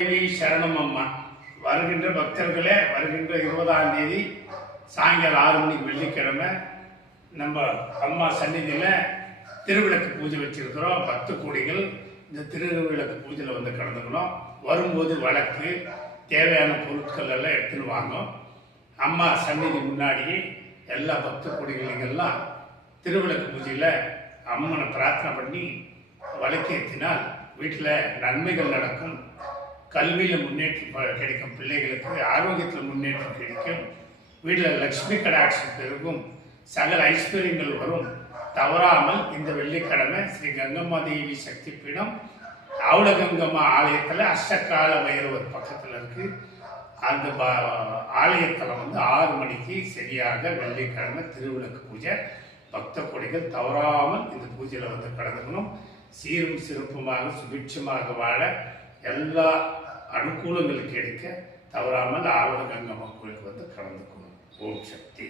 தேவி சரணம் அம்மா. வருகின்ற பக்தர்களே, வருகின்ற 20ஆம் தேதி சாயங்காலம் 6 மணிக்கு வெள்ளிக்கிழமை நம்ம அம்மா சந்நிதியில் திருவிளக்கு பூஜை வச்சிருக்கிறோம். 10 கோடிகள் இந்த திருவிளக்கு பூஜையில் வந்து கலந்துக்கணும். வரும்போது வழக்கு தேவையான பொருட்கள் எல்லாம் எடுத்துன்னு வாங்கும். அம்மா சந்நிதி முன்னாடி எல்லா 10 கோடிகளெல்லாம் திருவிளக்கு பூஜையில் அம்மனை பிரார்த்தனை பண்ணி வழக்கேற்றினால் வீட்டில் நன்மைகள் நடக்கும். கல்வியில் முன்னேற்றம் கிடைக்கும், பிள்ளைகளுக்கு ஆரோக்கியத்தில் முன்னேற்றம் கிடைக்கும், வீட்டில் லக்ஷ்மி கடாட்சம் பெருகும், சகல ஐஸ்வர்யங்கள் வரும். தவறாமல் இந்த வெள்ளிக்கிழமை ஸ்ரீ கங்கம்மா தேவி சக்தி பீடம் ஆவுலகங்கம்மா ஆலயத்தில் அஷ்டகால பைரவர் பக்கத்தில் இருக்கு. அந்த ஆலயத்தில் வந்து 6 மணிக்கு சரியாக வெள்ளிக்கிழமை திருவிளக்கு பூஜை. பக்த கோடிகள் தவறாமல் இந்த பூஜையில் வந்து கலந்துக்கணும். சீரும் சிறப்புமாக சுபிட்சமாக வாழ எல்லா அனுகூலங்கள் கிடைக்க தவறாமல் ஆவுலகங்கம்மா கோயிலுக்கு வந்து கலந்துக்கணும். ஓம் சக்தி.